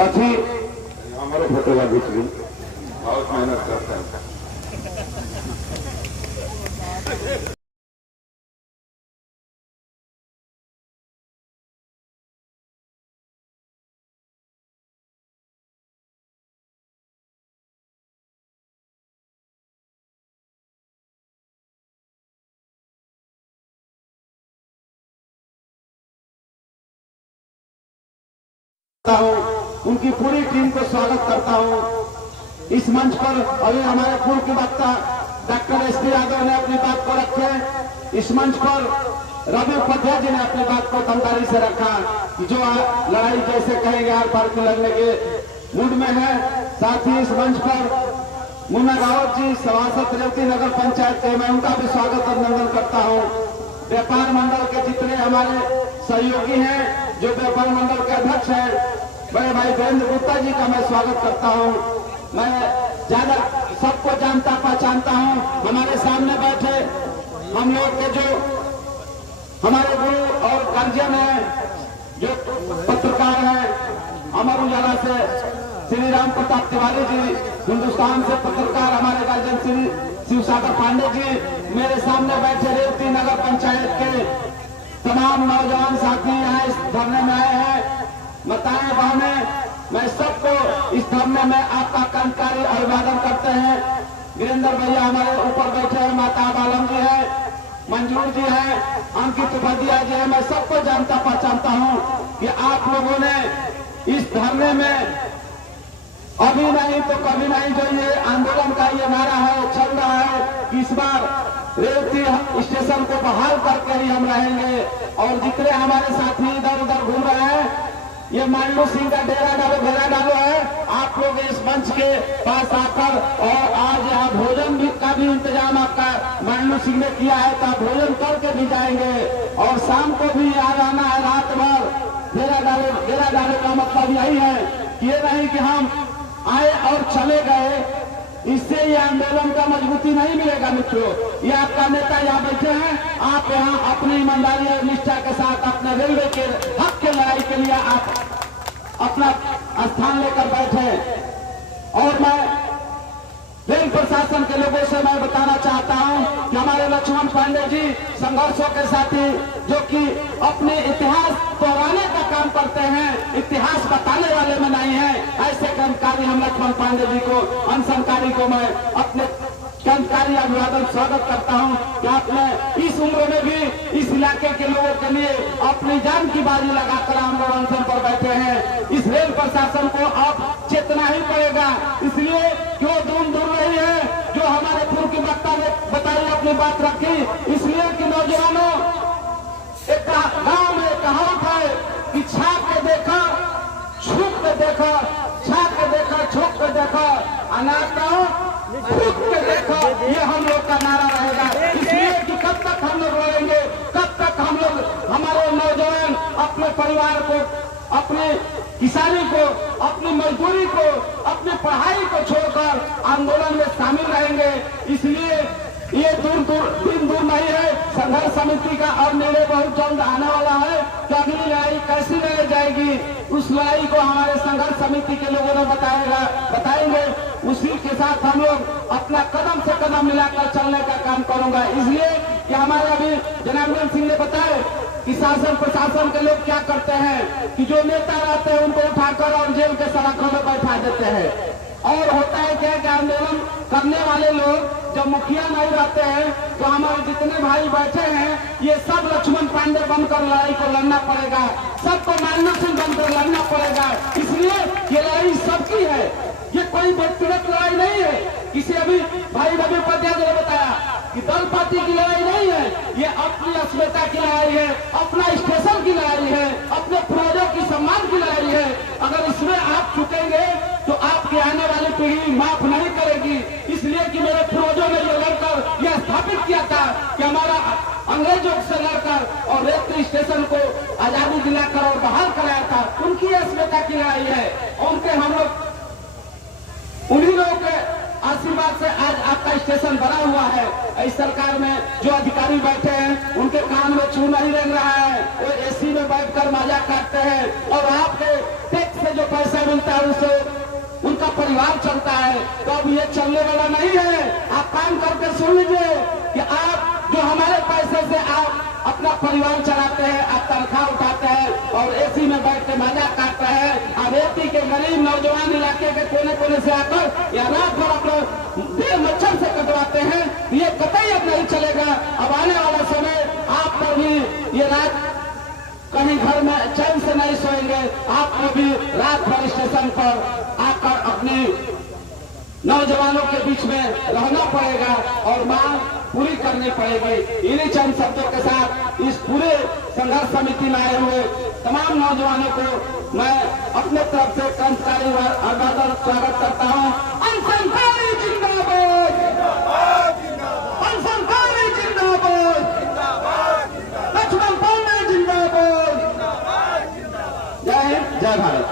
साथी हमारे फोटो का बीच में बहुत मेहनत करते हैं। उनकी पूरी टीम को स्वागत करता हूं। इस मंच पर अभी हमारे पूर्व के वक्ता डॉक्टर एसपी यादव ने अपनी बात को रखे। इस मंच पर रवि उपाध्याय जी ने अपनी बात को दमदारी से रखा कि जो लड़ाई जैसे कहेंगे आर पार के लड़ने के मूड में है। साथ ही इस मंच पर मुन्ना रावत जी सभासद रेवती नगर पंचायत के, मैं उनका भी स्वागत अभिनंदन करता हूं। व्यापार मंडल के जितने हमारे सहयोगी हैं, जो व्यापार मंडल के अध्यक्ष हैं, बड़े भाई वीरेंद्र गुप्ता जी का मैं स्वागत करता हूं। मैं ज्यादा सबको जानता पहचानता हूं। हमारे सामने बैठे हम लोग के जो हमारे गुरु और गार्जियन है, जो पत्रकार हैं, अमर उजाला से श्री राम प्रताप तिवारी जी, हिंदुस्तान से पत्रकार हमारे गार्जियन श्री शिवसागर पांडे जी, मेरे सामने बैठे रेवती नगर पंचायत के तमाम नौजवान साथी यहाँ इस धरने में आए हैं। माताएं बहनें, मैं सबको इस धरने में आपका कर्मकारी अभिवादन करते हैं। वीरेंद्र भैया हमारे ऊपर बैठे हैं, माता बालम जी है, मंजूर जी है, अंकित उपाध्याय जी है। मैं सबको जानता पहचानता हूं कि आप लोगों ने इस धरने में अभी नहीं तो कभी नहीं, जो ये आंदोलन का ये नारा है चल रहा है कि इस बार रेवती स्टेशन को बहाल करके ही हम रहेंगे। और जितने हमारे साथी इधर उधर घूम रहे हैं, ये मांडू सिंह का डेरा डालो है। आप लोग इस मंच के पास आकर और आज यहाँ भोजन भी का भी इंतजाम आपका मांडू सिंह ने किया है, तो आप भोजन करके भी जाएंगे। और शाम को भी यहाँ रहना है, रात भर डेरा डालो का मतलब यही है कि ये नहीं कि हम आए और चले गए, इससे ये आंदोलन का मजबूती नहीं मिलेगा। मित्रों, ये आपका नेता यहाँ बैठे हैं, आप यहाँ अपनी ईमानदारी और निष्ठा के साथ अपने रेलवे के हक के लड़ाई के लिए आप अपना स्थान लेकर बैठे। और मैं रेल प्रशासन के लोगों से मैं बताना चाहता हूं कि हमारे लक्ष्मण पांडे जी संघर्षों के साथी, जो कि अपने इतिहास दोहराने का काम करते हैं, इतिहास बताने वाले में नहीं है, ऐसे कर्मकारी हम लक्ष्मण पांडे जी को, अनशनकारी को मैं अपने कर्मकारी अभिवादन स्वागत करता हूं कि आपने इस उम्र में भी इस इलाके के लोगों के लिए अपनी जान की बाजी लगाकर हम लोग अनशन पर बैठे हैं। इस रेल प्रशासन को अब चेतना ही पड़ेगा, इसलिए क्यों दूर रही है, जो हमारे पूर्व के वक्ता ने बताई, अपनी बात रखी, इसलिए कि नौजवानों, एक गांव में कहावत है कि छाप के देखा, छूक के देखा, छाप के देखा, छूक के देखा, अनाथ छूक के देखा, ये हम लोग का नारा रहेगा। इसलिए कि कब तक हम लोग लड़ेंगे, कब तक हम लोग, हमारे नौजवान अपने परिवार को, अपने किसानी को, अपनी मजदूरी को, अपनी पढ़ाई को छोड़कर आंदोलन में शामिल रहेंगे। इसलिए ये दिन दूर नहीं है। संघर्ष समिति का अब निर्णय बहुत जल्द आने वाला है कि अगली लड़ाई कैसी लड़ी जाएगी, उस लड़ाई को हमारे संघर्ष समिति के लोगों ने बताएंगे। उसी के साथ हम लोग अपना कदम से कदम मिलाकर चलने का काम करूंगा। इसलिए कि हमारे अभी जनार्दन सिंह ने बताया कि शासन प्रशासन के लोग क्या करते हैं कि जो नेता रहते हैं उनको उठाकर और जेल के सड़कों में बैठा देते हैं। और होता है क्या कि आंदोलन करने वाले लोग जब मुखिया नहीं रहते हैं, तो हमारे जितने भाई बैठे हैं, ये सब लक्ष्मण पांडे बनकर लड़ाई को लड़ना पड़ेगा, सबको मांडू सिंह बनकर लड़ना पड़ेगा। इसलिए ये लड़ाई सबकी है, ये कोई व्यक्तिगत लड़ाई नहीं है। किसी अभी भाई रवि उपाध्याय ने बताया कि दल पार्टी की लड़ाई नहीं है, ये अपनी अस्मिता की लड़ाई है, अपना स्टेशन की लड़ाई है, अपने पूर्वजों की सम्मान की लड़ाई है। अगर इसमें आप चुकेंगे तो आपकी आने वाली पीढ़ी माफ नहीं करेगी। इसलिए कि मेरे पूर्वजों ने ये लड़कर यह स्थापित किया था कि हमारा अंग्रेजों से लड़कर और रेलवे स्टेशन को आजादी दिलाकर और बहाल कराया था, उनकी अस्मिता की लड़ाई है। उनके हम लोग उन्हीं लोगों के आशीर्वाद से आज आपका स्टेशन बना हुआ है। इस सरकार में जो अधिकारी बैठे हैं, उनके कान में छू नहीं लग रहा है, वो एसी में बैठकर मजा काटते हैं और आपके टैक्स से जो पैसे मिलता है उससे उनका परिवार चलता है। तो अब ये चलने वाला नहीं है। आप काम करके सुन लीजिए कि आप जो हमारे पैसे से आप अपना परिवार चलाते हैं, आप तनख्वाह उठाते हैं और एसी में बैठ के मजा काटते हैं। अब एसी के गरीब नौजवान इलाके के कोने कोने से आकर या रात भर अपना देह मच्छर से कटवाते हैं। ये कतई अब नहीं चलेगा। अब आने वाला समय आप पर भी ये रात कहीं घर में चैन से नहीं सोएंगे। आपको भी रात भर स्टेशन पर आकर अपनी नौजवानों के बीच में रहना पड़ेगा और मांग पूरी करनी पड़ेगी। इन्हीं चंद शब्दों के साथ इस पूरे संघर्ष समिति में आए हुए तमाम नौजवानों को मैं अपने तरफ से क्रांतिकारी अभिवादन स्वागत करता हूँ। अनसंकारी जिंदाबाद, अनसंकारी जिंदाबाद, लक्ष्मण पांडे जिंदाबाद। जय हिंद, जय भारत।